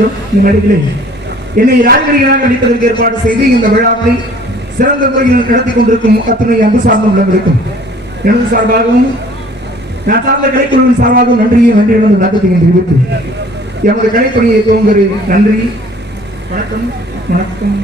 அனைவருக்கும் இந்த மேடையிலே என்னை ராஜகடிகளாக நடிப்பதற்கு ஏற்பாடு செய்து இந்த விழாவை சிறந்த முறையில் நடத்தி கொண்டிருக்கும் அத்தனை அன்பு சார்ந்த உள்ளவர்களுக்கும் எனது சார்பாகவும் நான் சார்ந்த கலைக்குழுவின் சார்பாகவும் நன்றி வணக்கத்தை தெரிவித்து எமது கலைப்பணியை துவங்குகிறேன். நன்றி, வணக்கம். வணக்கம்.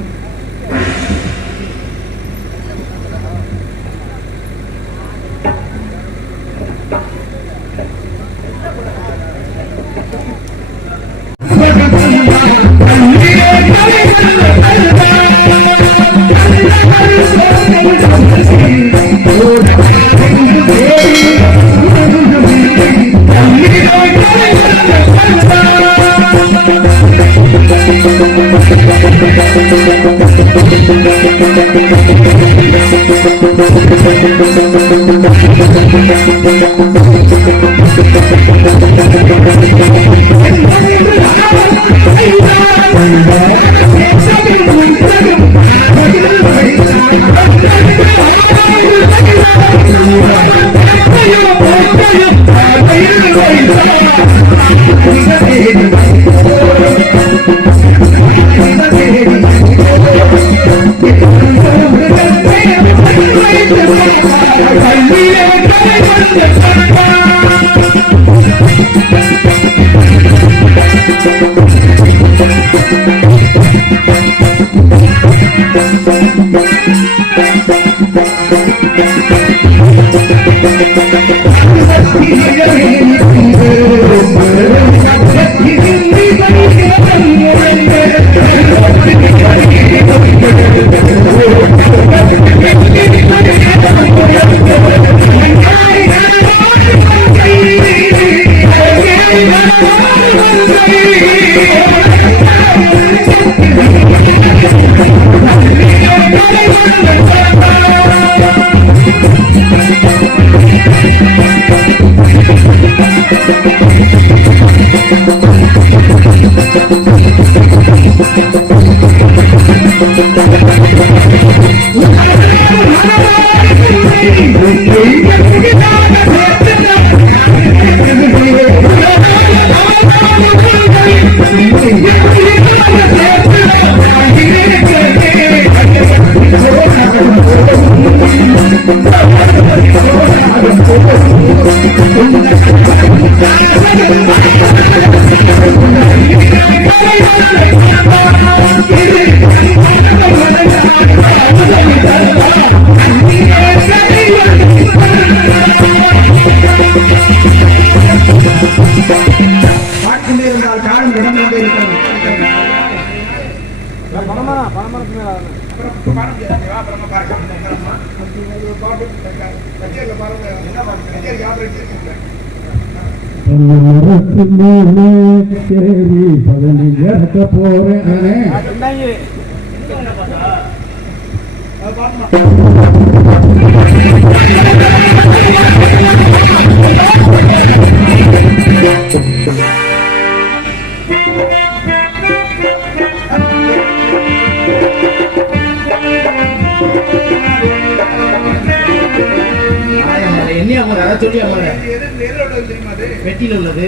வெட்டியில் உள்ளது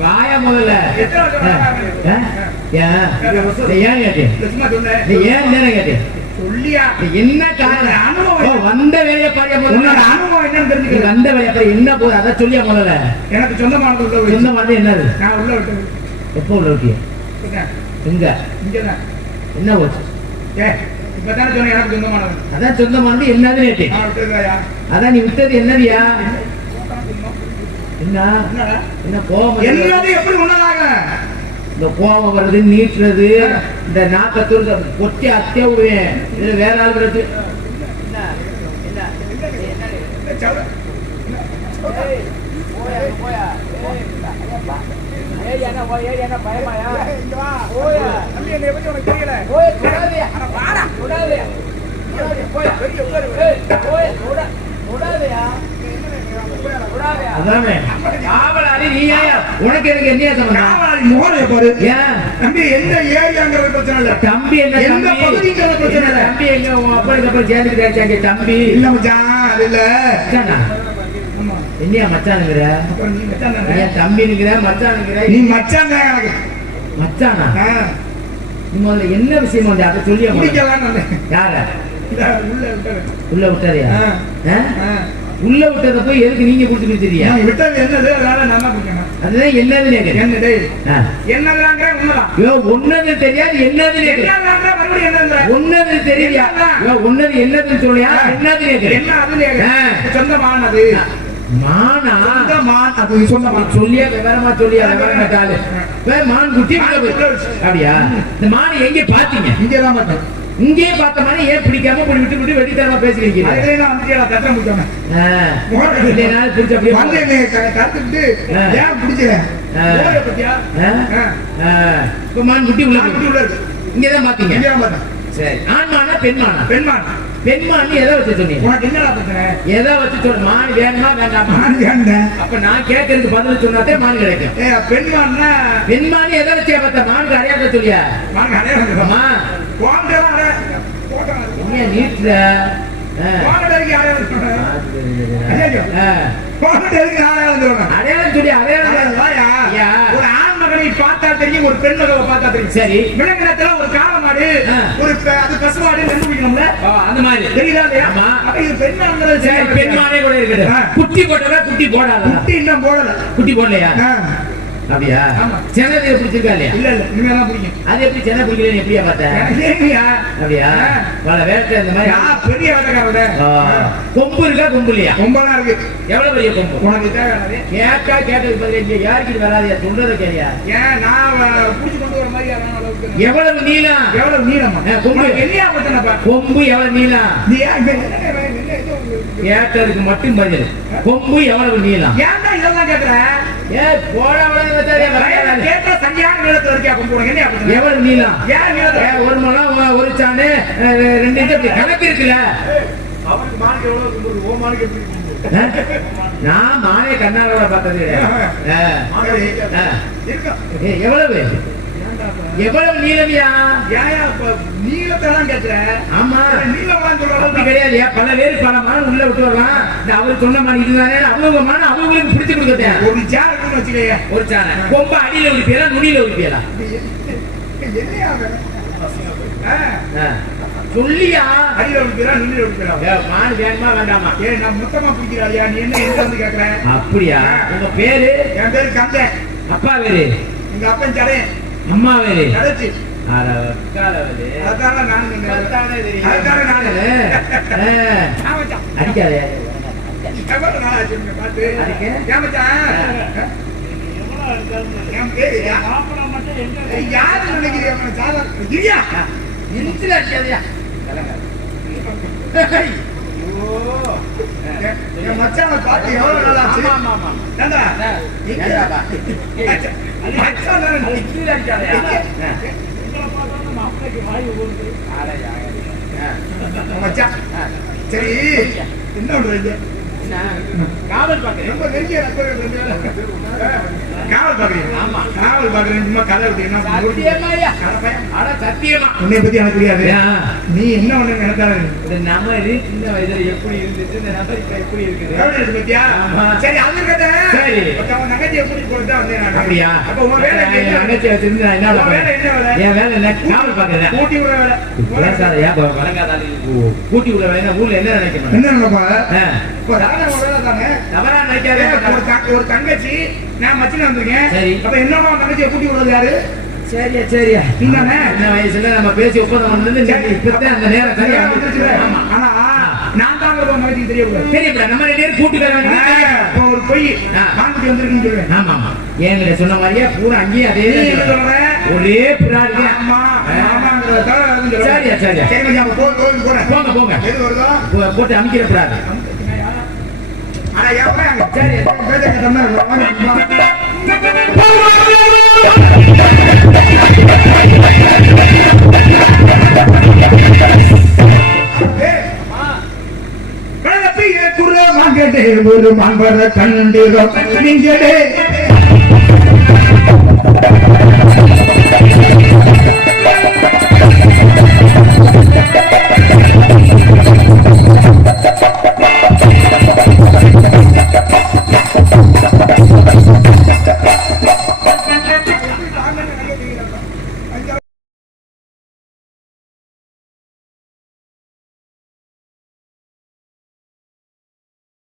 வாயா முதல்ல என்ன காரணம் வந்த வேலையை பாரியா அனுபவம் என்ன தெரிஞ்சு வந்த வேலையை என்ன போகுது அதான் சொல்லியா முதல்ல எனக்கு சொந்தமானது என்னது நான் உள்ள விட்டு எப்போ உள்ள விட்டிய எங்க என்ன போச்சு அதான் சொந்தமானது என்னது அதான் நீ விட்டது என்னதியா என்ன என்ன கோபம் எப்படி உன்னதாக இந்த கோபம் வருது நீட்டுறது இந்த நாக்கத்தூர் கொட்டி அத்தியா விடுவேன் இதுல வேற ஆள் வருது உனக்கு எனக்கு என்ன தம்பி எந்த ஏரியாங்கிற பிரச்சனை இல்ல தம்பி என்ன பகுதிங்கிற பிரச்சனை இல்ல தம்பி எங்க அப்பா சேர்ந்துட்டு தம்பி இல்ல மச்சான் அது இல்ல என்னையா மச்சானுங்கிற? அப்புறம் நீ மச்சான் தானே? என் தம்பினுங்கிற மச்சானுங்கிற. நீ மச்சான் தான் எனக்கு. மச்சானா? நீ முதல்ல என்ன விஷயம் வந்து அதை சொல்லியா? யார உள்ள விட்டாரியா? உள்ள விட்டத போய் எதுக்கு நீங்க குடுத்து கொடுத்துறியா? விட்டது என்னது? அதனால நான் குடிக்கணும். அதுதான் என்னதுன்னு கேக்குறேன். என்னது? என்னங்கறாங்க உண்மைதான். யோ ஒன்னது தெரியாது என்னதுன்னு கேக்குறேன். என்னங்கறாங்க மறுபடியும் என்னங்கற? ஒன்னது தெரியா? யோ ஒன்னது என்னதுன்னு சொல்லியா? என்னதுன்னு கேக்குறேன். என்ன அதுல சொந்தமானது? மானா? சொந்தமான அது சொந்தமா சொல்லியா விவரமா சொல்லியா விவரமா காலு. மான் குட்டி அப்படியா? இந்த மான் எங்க பாத்தீங்க? இங்க தான் பார்த்தேன். இங்கே பார்த்த மாதிரி ஏன் பிடிக்காம இப்படி விட்டு விட்டு வெட்டித்தரமா பேசிக்கிறீங்க? அதுல வந்துட்டே தட்ட முடியாம இல்லைனாலும் பிடிச்ச அப்படியே வந்து கத்துட்டு ஏன் பிடிச்சல பத்தியா? இப்ப மான் குட்டி உள்ள இருக்கு. இங்கதான் பாத்தீங்க? இங்கதான் பார்த்தேன். சரி, ஆண்மானா பெண்மானா? பெண்மான். பெண்மான் எதை வச்சு சொன்னீங்க? உனக்கு என்னடா பிரச்சனை? எதை வச்சு சொல்ற? மான் வேணுமா வேண்டாமா? மான் வேண்டாம். அப்ப நான் கேட்கறதுக்கு பதில் சொன்னாதே மான் கிடைக்கும். பெண்மான்னா பெண்மான் எதை வச்சு பார்த்த? மானுக்கு அடையாள சொல்லியா? மான் அடையாளமா? என்ன நீட்ல அடையாளம் சொல்லி ஒரு ஆண் மகனை பார்த்தா தெரியும், ஒரு பெண் மகளை பார்த்தா தெரியும். சரி, விலங்கினத்துல ஒரு காளை மாடு, ஒரு அது பசுமாடு கண்டுபிடிக்கணும்ல, அந்த மாதிரி தெரியுதா இல்லையா? பெண் மாடுங்கிறது சரி, பெண் மாடே கூட இருக்குது. குட்டி போட்டதா குட்டி போடாத? குட்டி இன்னும் போடல. குட்டி போடலையா? அப்படியா? சென்னை பிடிச்சிருக்கா இல்லையா? இல்ல இல்ல, இனிமேதான் பிடிக்கும். அது எப்படி சென்னை பிடிக்கலன்னு எப்படியா பார்த்தேன்? அப்படியா? பல வேட்டை இந்த மாதிரி பெரிய வேட்டைக்காரட. கொம்பு இருக்கா கொம்பு இல்லையா? கொம்பெல்லாம் இருக்கு. எவ்வளவு பெரிய கொம்பு? உனக்கு தேவையானது கேட்டா கேட்டதுக்கு பதில் இல்லையா? யாருக்கு வராதியா? சொல்றத கேளியா? ஏன் நான் புடிச்சு கொண்டு வர மாதிரி அளவுக்கு எவ்வளவு நீளம்? எவ்வளவு நீளமா? கொம்பு என்னையா பத்தனப்பா? கொம்பு எவ்வளவு நீளம்? நீ கேட்டதுக்கு மட்டும் பதில். கொம்பு எவ்வளவு நீளம்? ஏன்டா இதெல்லாம் கேக்குற? ஏ போடவளே கேட்ட சரியான நீளத்துல இருக்கியா கொம்பு? உனக்கு என்னையா பத்தன? எவ்வளவு நீளம்? ஏன் நீளம்? ஒரு முழம், ஒரு சாணு, 2 இன்ச் அப்படி கணக்கு இருக்குல்ல. அவருக்கு மானுக்கு எவ்வளவு கொம்பு? ஓ மானுக்கு எப்படி கொம்பு? நான் மானே கண்ணாரோட பார்த்தது எவ்வளவு எவ்வளவு நீளமியா? நீளத்தான் கேட்கிற? ஆமா, நீளமான்னு சொல்ற அப்படி கிடையாது. பல பேர் பல மான் உள்ள விட்டு வரலாம். அவர் சொன்ன மாதிரி இதுதானே அவங்க மான அவங்களுக்கு பிடிச்சு கொடுக்கட்டேன். ஒரு சேர் இருக்குன்னு வச்சுக்கோங்க. ஒரு சேர் கொம்ப அடியில உரிப்பியலாம், நுனியில உரிப்பியலாம். சொல்லியா? அடியில உரிப்பியலாம், நுனியில உரிப்பியலாம். மான் வேணுமா வேண்டாமா? ஏன் நான் மொத்தமா பிடிக்கிறாளியா? நீ என்ன எங்க வந்து கேட்கற? அப்படியா? உங்க பேரு? என் பேரு கந்த. அப்பா பேரு? எங்க அப்பன் சடையன். அம்மா பேரு? கடைச்சி. அடிக்காதே. மச்சான பாத்து எவ்வளவு நாள் ஆச்சு? சரி, என்ன பண்றீங்க? காவல் பாக்குறேன். ரொம்ப நெருங்கிய காவல் பாக்குறீங்க? ஆமா, காவல் பாக்குறேன். சும்மா கதை விட்டீங்கன்னா சத்தியமா உன்னை பத்தி எனக்கு தெரியாது. நீ என்ன ஒண்ணு நினைத்தாரு? நம்ம சின்ன வயதுல எப்படி இருந்துச்சு, இந்த நபர் இப்ப எப்படி இருக்குது பத்தியா? சரி, அது இருக்கட்ட. சரி, நகைச்சி எப்படி போட்டுதான் வந்தேன் நான். அப்படியா? அப்ப உன் வேலை நகைச்சி வச்சிருந்து என்ன வேலை? என்ன வேலை? என் வேலை என்ன? காவல் பாக்குறேன். கூட்டி விட வேலை. கூட்டி விட வேலை. ஊர்ல என்ன நினைக்கணும்? என்ன நினைப்பா? வேலை தானே. தவறா நினைக்காத. ஒரு தங்கச்சி நான் மச்சின வந்திருக்கேன். சரி, அப்ப என்னோட தங்கச்சியை கூட்டி விடுறது யாரு? சரியா சரியா நீதானே? இந்த வயசுல நம்ம பேசி ஒப்பந்தம் வந்தது இப்பதான் அந்த நேரம் சரியா வந்துருச்சு. ஆனா நான் தான் தங்கச்சிக்கு தெரியக்கூடாது. தெரியக்கூடாது. நம்ம 2 பேரும் கூட்டுக்காரங்க. ஒரு பொய் வாங்கிட்டு வந்திருக்குன்னு சொல்லுவேன். ஆமா ஆமா, ஏன் சொன்ன மாதிரியே பூரா அங்கேயே அதே ஒரே பிராடி. ஆமா, சரியா சரியா. சரி, போறேன். போங்க போங்க. எது வருதோ போட்டு அமைக்கிற பிராடி. சரி, ஒரு மாண்பர கண்டிடம் நீங்களே